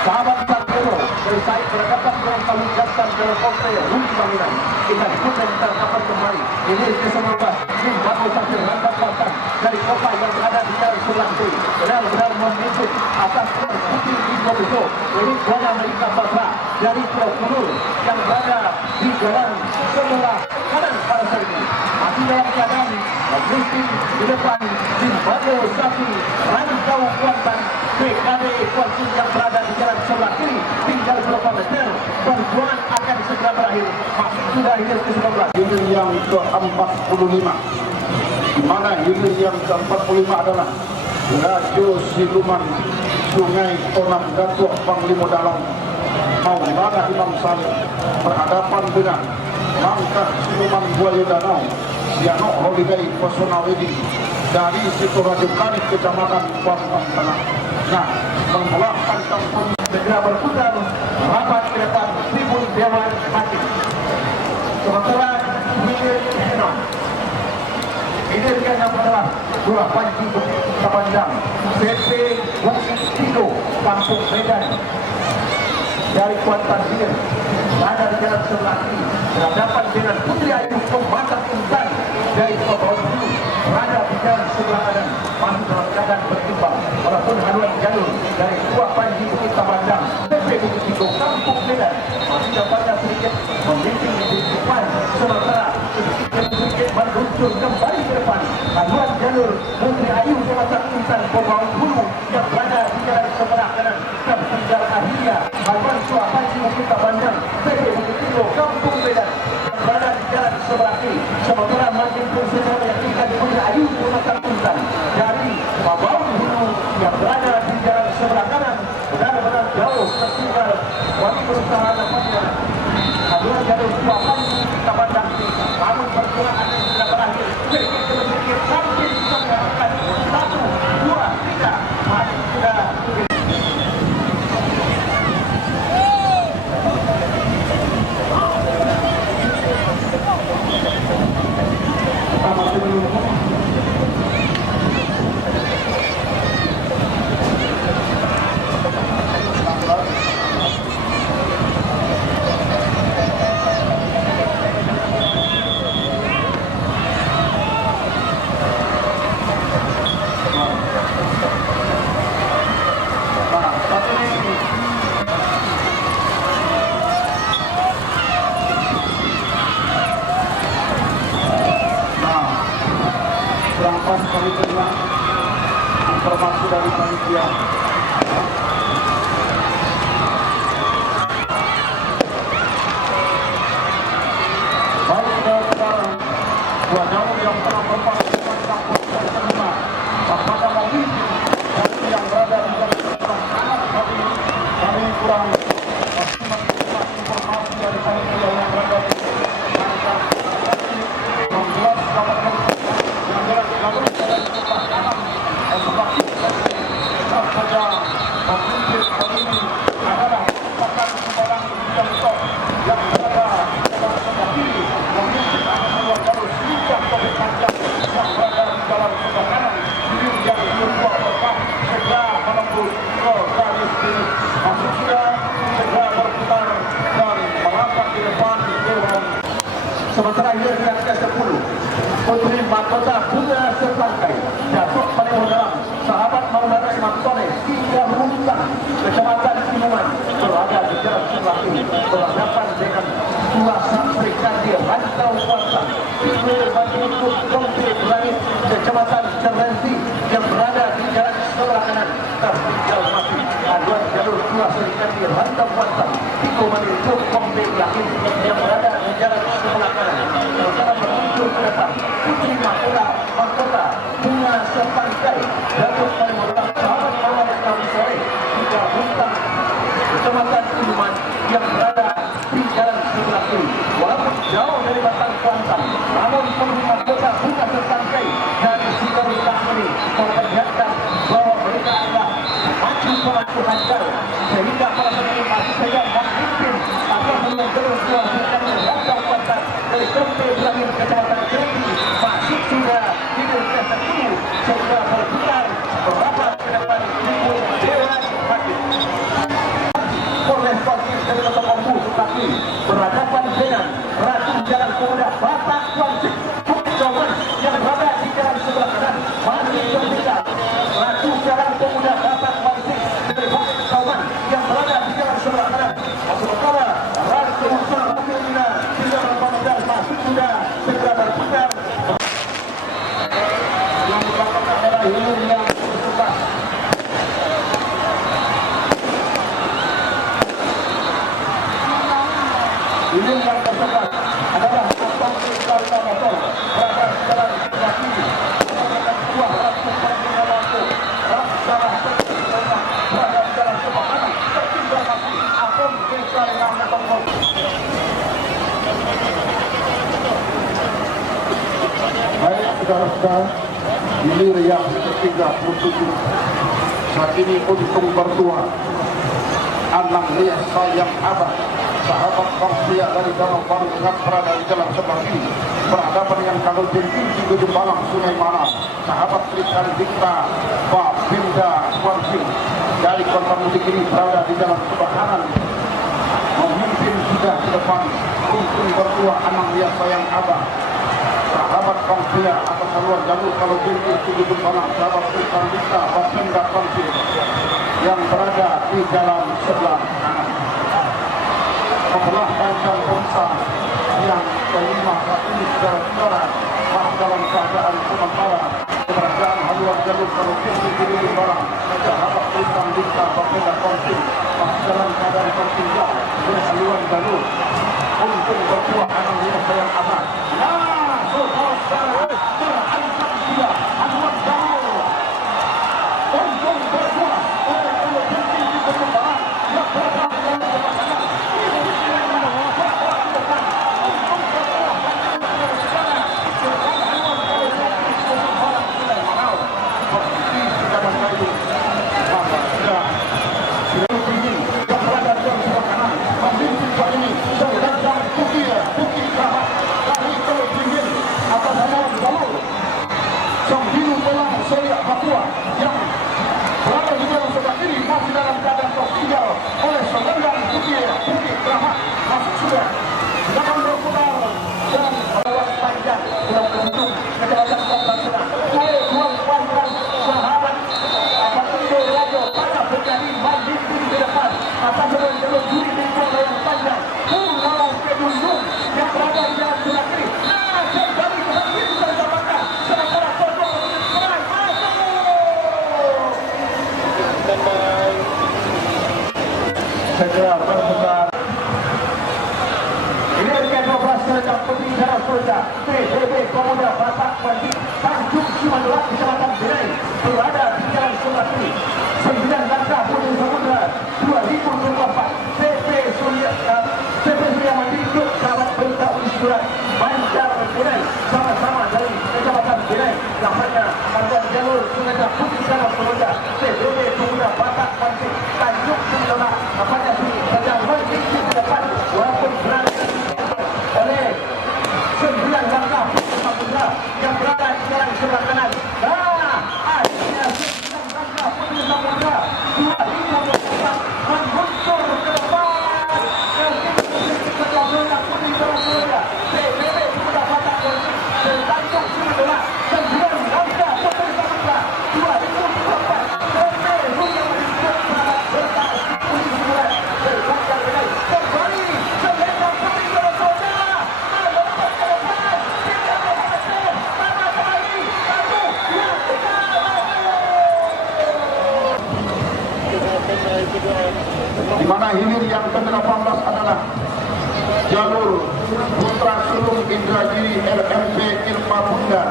Sahabat Santero dari Said berhadapan dengan Palungkatan dalam Komplek Rugi Bangunan. Kita ikuti kita dapat kembali. Ini ke-19 Limbado Safir Rantau Kuantan dari Kopa yang berada di jalan sebelah kiri benar-benar memimpin atas Putih Bindo Biso. Ini Buana Medika Pasrah dari Pulau Punur yang berada di jalan sebelah kanan pada saat ini. Masih dalam keadaan Agustin di depan Limbado Safir Rantau Kuantan, PKD Kuantan yang berada di jalan sebelah kiri. Tinggal beberapa meter, perjuangan akan segera berakhir. Masih sudah unit ke-19. Unit yang ke-45, di mana unit yang ke-45 adalah Laju Siluman Sungai Tonang Datuk Panglima Dalam Maulana Imam Salim berhadapan dengan Langkah Siluman Buaya Danau Siano Holiday Pesona Wedding dari Sitoraju Kanit Kecamatan Kuantan Tengah. Nah, memulangkan kampung segera berputar rapat ke depan tribun Dewan Hakim. Sementara unit ke-6 ini yang adalah Surah Panji Bukit Tapanjang, CP Bukit Tigo, Kampung Medan dari Kuantan Hilir ada di jalan sebelah kiri berhadapan dengan Putri Ayu Pembatak Intan dari Kota Hulu berada di jalan sebelah kanan masih dalam keadaan bertimbang. Walaupun Haluan Janur dari Surah Panji Bukit Tapanjang, CP Bukit Tigo, Kampung Medan masih dapatnya sedikit memimpin di depan. Sementara sedikit meluncur kembali ke depan Haluan Janur Putri Ayu Pembatak Intan Kota Hulu yang berada di jalan sebelah kanan. Tertinggal akhirnya Haluan Surah Panji Bukit Tapanjang, CP Bukit Tigo, Kampung Medan yang berada di jalan sebelah kiri. Sementara makin sesuatu yang tinggal di Putri Ayu Pembatak Intan dari Babau Hulu yang berada di jalan sebelah kanan benar-benar jauh tertinggal. Kami berusaha dapatnya Haluan Janur Surah Panji Bukit Tapanjang, namun perjuangan yang sudah berakhir. Sedikit sampai akan 1, 2, 3 masih sudah kami terima informasi dari panitia. Baik saudara-saudara, dua jalur yang telah berpasangan campur dan terima kepada mobil yang berada di jalan sebelah kanan kami kurang informasi dari panitia yang berada di membuat kabar yang jelas jalur dari sebelah kanan sebelah kiri saja Kuntang, Kecamatan Pinuman, berada di jalan sebelah kiri, berhadapan dengan dua Santri Kandir Rantau Kuantang, Pinggir Bandung Kompi Langit, Kecamatan Cerenti, yang berada di jalan sebelah kanan, tertinggal mati. Aduan jalur dua Santri Kandir Rantau Kuantang, Pinggir Bandung Kompi Langit, yang berada di jalan sebelah kanan. Saudara menuju ke depan, Putri Mahkota, Bunga Sepangkai, Datuk Kalimantan, Sahabat Awal Kami Sore, juga Buntang, Kecamatan Pinuman, yang berada di jalan sebelah kiri. Walaupun jauh dari batang Kuantang, namun Putri Mahkota, Bunga Sepangkai, dan Sikori Tahmini memperlihatkan bahwa mereka adalah maju hancur, sehingga para pemain masih saja memimpin atau menunggu dua bukan Rantau Kuantang dari Kompi Langit Kecamatan Cerenti masih sudah di desa ini, sehingga berputar beberapa ke depan ibu Dewan Hakim. Polres Pasir dari Kota Bambu Sukaki berhadapan dengan Ratu Jalan Pemuda Batak Kuansik Puncauman yang berada di jalan sebelah kanan masih tersisa. Ratu Jalan Pemuda Batak Kuansik dari Puncauman yang berada di jalan sebelah kanan. Sementara Ratu Jalan Pemuda di jalan Pemuda masih sudah segera berputar. Yang belakang adalah Hilur yang bersukas. Ini yang tersebar adalah Atong Karta Motor berada di jalan sebelah kiri. Menggunakan buah langsung pada lampu. Salah satu berada di jalan sebelah kanan. Tertinggal kaki Atong Karta Motor. Baik, saudara-saudara, ini yang ke-37. Saat ini untung berdua, Anang Rias Sayang Abah, sahabat Korsia dari Danau Baru yang berada di jalan sebelah kiri, berhadapan dengan Kalau Jentin di Ujung Balang Sungai Mana, sahabat Trikan Dikta Pak Binda Kuansing dari Kota Mudik ini berada di jalan sebelah kanan, memimpin sudah ke depan. Untung berdua, Anang Rias Sayang Abah, sahabat Korsia atas haluan jalur Kalau Jentin di Ujung Balang, sahabat Trikan Dikta Pak Binda Kuansing yang berada di jalan sebelah kanan. Setelah panjang bangsa yang kelima saat ini saudara-saudara masih dalam keadaan sementara keberadaan haluan jalur Kalau Jentin di Ujung Balang, sahabat Trikan Dikta Pak Binda Kuansing masih dalam keadaan tertinggal oleh haluan jalur. Untung berdua Anang Rias Sayang Abah. Nah, saudara-saudara, terancam sudah haluan jalur. Untung berdua oleh Kalau Jentin di Ujung Balang yang berada di jalan sebelah kanan. Yang berada di dalam sebelah kiri masih dalam keadaan tertinggal oleh Semendang Bukit Keramat masuk sudah sedangkan berputar dan lewat panjang dalam penduduk Kecamatan Kota Sedang. Tuan Kuantang sahabat Abadindo Rajo pada berjadi maju di depan atas jalan jalur juri di yang panjang Pulau Kedundung yang berada di jalan sebelah kiri. Dari sebelah kiri sudah didapatkan sementara Kodok segera berputar. Ini adalah 12 kereta putri darah kereta PBB Pemuda Batak Kuansing Tanjung Cimandola Kecamatan Binai berada di jalan sebelah kiri. 9 langkah Putri Samudra 2024 PP Surya Mandi Klub Sahabat Berita Uisuran Banjar Binai sama-sama dari Kecamatan Binai. Nampaknya pada jalur Sungai Putri Darah Pemuda PBB Pemuda Batak Kuansing Tanjung Cimandola nampaknya sedang mengisi ke depan walaupun berada oleh 9 langkah Putri Samudra yang berada di jalan sebelah kanan. Akhirnya 9 langkah Putri Samudra 2024 menguncur ke depan. Putri Samudra PBB Pemuda Batak Kuansing dan Tanjung Cimandola 9 langkah Putri Samudra 2024. di mana hilir yang ke-18 adalah jalur Putra Sulung Indragiri RMP Ilma Bunda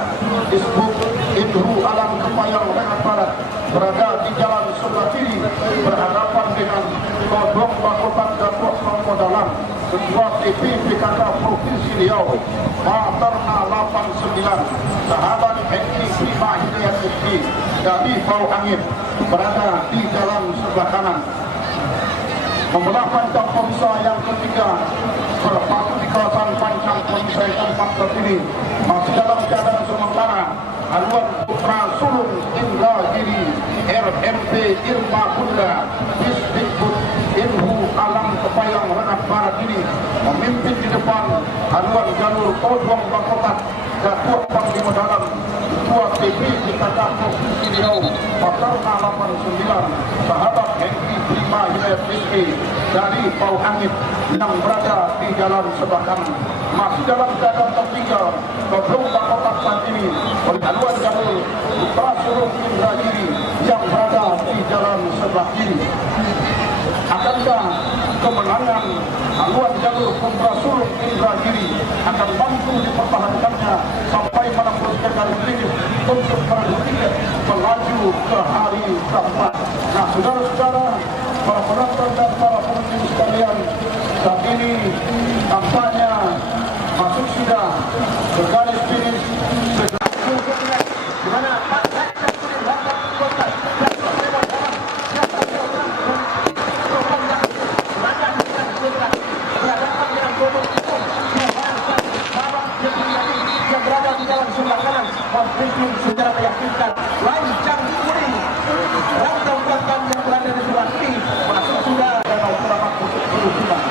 Disbuk Indru Alam Kepayang Rengat Barat berada di jalan sebelah kiri berhadapan dengan Kodong Bakotan Datuk Songko Dalam Ketua TP PKK Provinsi Riau Materna 89 sahabat Hengki Prima Hidayat Mufti dari Pau Angin berada di jalan sebelah kanan. Membelah pancang Pomsa yang ketiga berpatu di kawasan pancang Pomsa yang keempat terkini masih dalam keadaan sementara haluan Putra Sulung Indragiri RMP Ilma Bunda Disbud Indru Alam Kepayang Rengat Barat ini memimpin di depan haluan jalur Kodong Bakotan Datuk Panglima Dalam Ketua TP PKK Provinsi Riau Materna 89 sahabat Hengki Prima Hidayat Mufti dari Pau Angin yang berada di jalan sebelah kanan masih dalam keadaan tertinggal Kodong Bakotan saat ini oleh haluan jalur Putra Sulung Indragiri yang berada di jalan sebelah kiri. Akankah kemenangan haluan jalur Putra Sulung Indragiri akan mampu dipertahankannya sampai menempuhkan garis finish untuk berikutnya melaju ke hari keempat. Nah, saudara-saudara, para penonton dan para pengunjung sekalian, saat ini tampaknya masuk sudah ke garis finish di mana yang berada di dalam sebelah kanan memimpin secara meyakinkan lancang kuning rantau belakang yang berada di sebelah kiri masuk sudah danau keramat untuk berusulan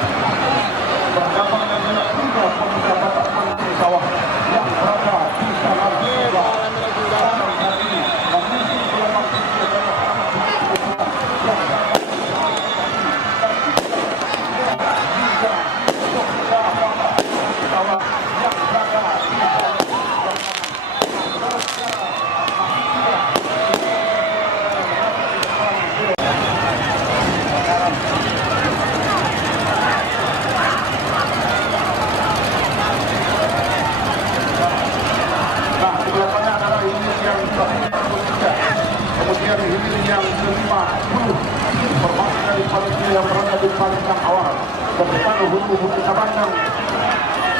berhadapan dengan tiga pemuda batak penghuni sawah yang berada di sana juga danau tadi memimpin gelombang tinggi danau keramat untuk berusulan yang kemudian hilir yang ke-50 informasi dari panitia yang berada di paling awal berdepan hulu Bukit Bandang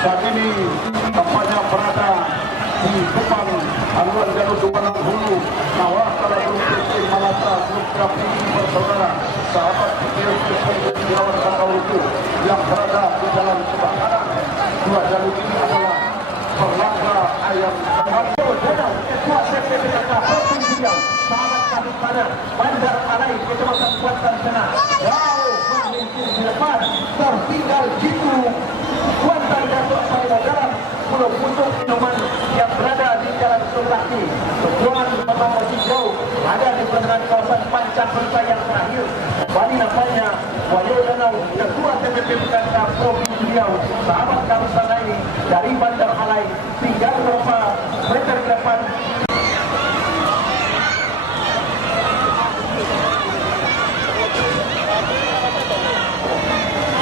saat ini tempatnya berada di depan haluan jalur Dukungan Hulu Nawar Kalabun Kristin Malata Grup Grafi bersaudara sahabat PKK Dilawan Bakau itu yang berada di jalan sebelah kanan. Dua jalur ini adalah Perlangga Ayam Sangko Danau Ketua CPPK Provinsi Riau sahabat Kadin Kanan Bandar Alai Kecamatan Kuantan Tengah jauh memimpin di depan tertinggal jitu Kuantan Datuk Panglima Dalam Pulau Pucuk Minuman yang berada di jalan sebelah kiri. Perjuangan membawa jauh ada di pertengahan kawasan pancang Pomsa yang terakhir. Bali nampaknya Wayo Danau Ketua CPPK Provinsi Riau sahabat Kawasan ini dari Bandar Alai tinggal beberapa meter ke depan.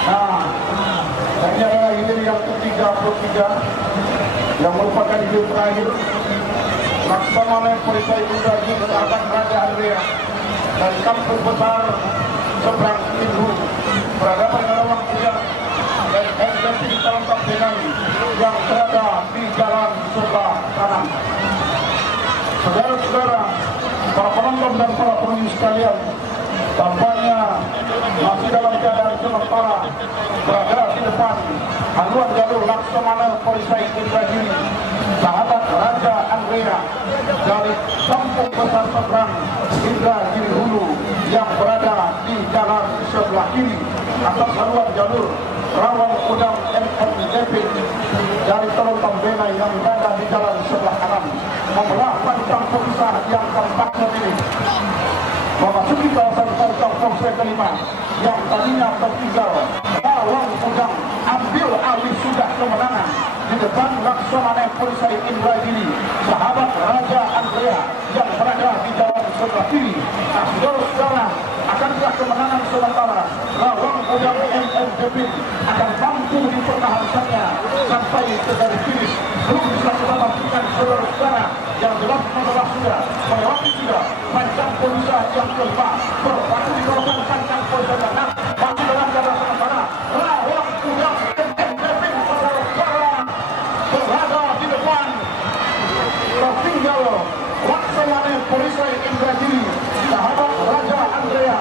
Nah, ini adalah hilir yang ke-33 yang merupakan hilir terakhir. Laksamana Perisai Indragiri sahabat Raja Andrea dan kampung besar seberang Indru berhadapan dengan orang pujang dan NPC terlengkap dengan yang berada di jalan sebelah kanan. Saudara-saudara, para penonton dan para pengunjung sekalian, tampaknya masih dalam keadaan sementara berada di depan haluan jalur Laksamana Perisai Indragiri sahabat Raja Andrea dari kampung besar seberang Indragiri Hulu yang berada di jalan sebelah kiri atas haluan jalur Rawang Udang MMDP dari Teluk Tambena yang berada di jalan sebelah kanan membelah pancang Pomsa yang keempatnya ini memasuki kawasan pancang Pomsa kelima yang tadinya tertinggal. Rawang Udang ambil alih sudah kemenangan di depan Laksamana Perisai Indragiri sahabat Raja Andrea yang berada di jalan sebelah kiri. Nah, saudara-saudara, akan bukanlah kemenangan sementara. Lawang Udang MMDB akan mampu dipertahankannya sampai ke garis finish. Belum bisa kita pastikan saudara-saudara yang jelas adalah sudah melewati sudah panjang polisa yang keempat berlaku di kawasan panjang polisa dan masih dalam jalan sana. Lawang Udang MMDB saudara-saudara berada di depan. Tertinggal Laksamana Perisai Indragiri, sahabat Raja Andrea,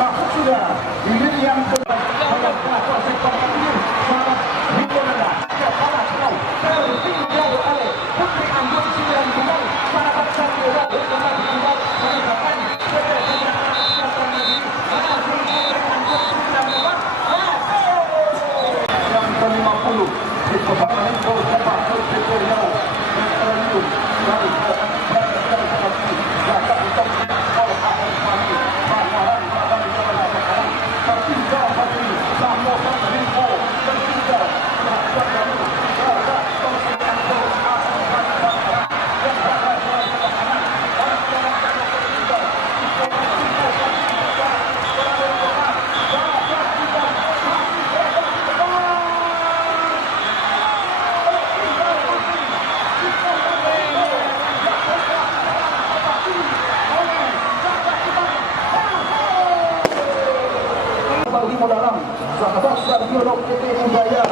masuk sudah di lini yang kedua. Mengaku sektor kiri, sahabat Nikonada, kepala kau tertinggal oleh Putri Anggun 9 bulan, sahabat Satria berkembang kembali menegakkan yang ke-50 di pesanan Golkar Teritorial dari dalam sahabat Sarjono PT Udaya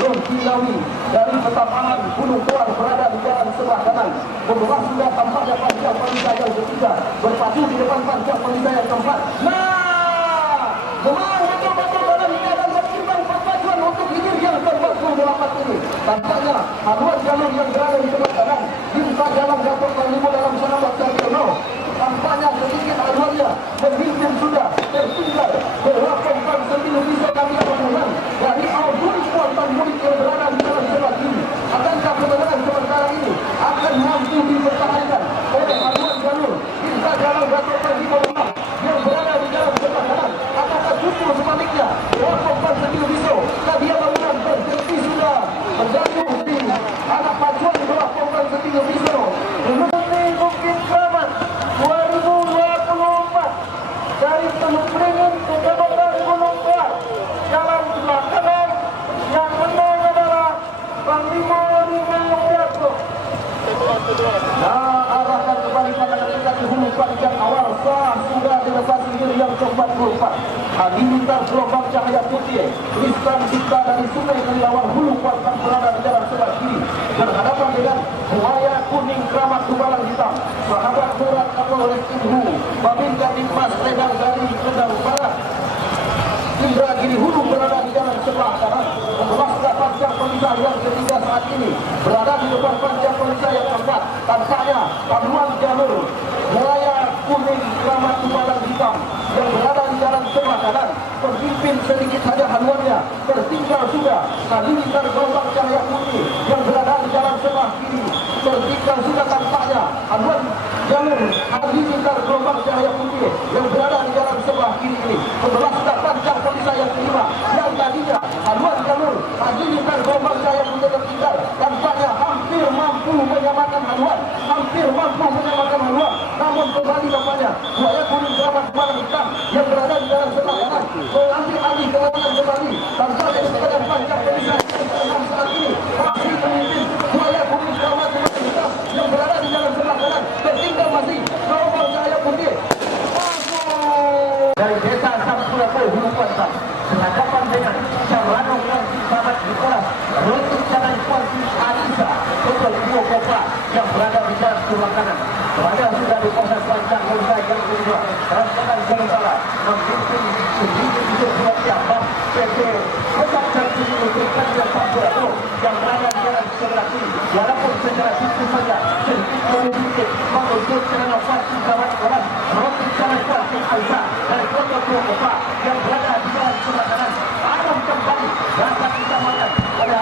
Lontilawi dari Petapangan Gunung Tuan berada di jalan sebelah kanan. Pembelah sudah tampaknya panjang pelita yang ketiga berpacu di depan panjang pelita yang keempat. Memang betul-betul dalam keadaan bertimbang perpacuan untuk hijir yang ke-48 ini. Tampaknya haluan jalur yang berada di sebelah kanan minta jalan dapat terlibat dalam sahabat Sarjono. Tampaknya sedikit haluannya memimpin sudah tertinggal berlakukan sendiri bisa kami lakukan dari Audun Kuantan Mudik yang berada di dalam sebelah kiri. Akankah kemenangan sementara ini akan mampu dipertahankan oleh haluan jalur minta jalan dapat terlibat yang berada di dalam sebelah kanan? Apakah justru sebaliknya berlakukan sendiri bisa Nadia Bangunan berhenti sudah menjatuh di anak pacuan berlakukan sendiri bisa Bukit Kramat 2024 dari Teluk Beringin ke Kabupaten Gunung Kuat, jalan sebelah kanan yang menang adalah Panglima Wijayanto. Nah, arahkan kembali pandangan kita di hulu panjang awal sudah dilepasi diri yang ke-44. Hadirintar gelombang cahaya putih Listan Cipta dari Sungai Kelilawar Hulu Kuartan berada di jalan sebelah kiri berhadapan dengan buaya kuning Kramat Tubalang Hitam. Sahabat Murat Kapolres Inhu Babinka Dimas Redang dari Kendal Barat Indragiri Hulu berada di jalan sebelah kanan. Pembelah sudah panjang pemisah yang ketiga saat ini berada di depan panjang pemisah yang keempat. Tampaknya paduan jalur buaya kuning Kramat Tubalang Hitam yang berada di jalan sebelah kanan terpimpin sedikit saja haluannya tertinggal sudah hadirintar gelombang cahaya putih yang berada di jalan sebelah kiri tertinggal sudah tampaknya haluan jalur hadirintar gelombang cahaya putih yang berada di jalan sebelah kiri ini. Pembelah sudah panjang pemisah yang kelima yang tadinya haluan jalur hadirintar gelombang cahaya putih tertinggal tampaknya hampir mampu menyamakan haluan, namun kembali tampaknya buaya kuning Kramat Tubalang Hitam yang berada di dalam sebelah kanan mengambil alih kemenangan kembali. Tampaknya di sebelah panjang pemisah saat ini masih memimpin buaya kuning Kramat Tubalang Hitam yang berada di dalam sebelah kanan. Tertinggal masih gelombang cahaya putih dari desa Sampurapo Hulu Kuantan berhadapan dengan Carlano Kuanti Sahabat Nikolas Rotik Canai Kuanti Anissa Betul Bio Kopra yang berada di jalan sebelah kanan. Berada sudah di proses panjang Polisa yang kedua Rancangan Jalan memimpin sendiri untuk Surabaya PP Pusat Cantik Universitas yang Sampurapo yang berada di jalan sebelah kiri. Walaupun secara tipis saja sedikit lebih sedikit mengusut Carlano Kuanti Sahabat Nikolas Rotik Canai Kuanti Anissa dari Kota Bio Kopra yang berada di jalan sebelah kanan. Arum kembali dapat disamakan oleh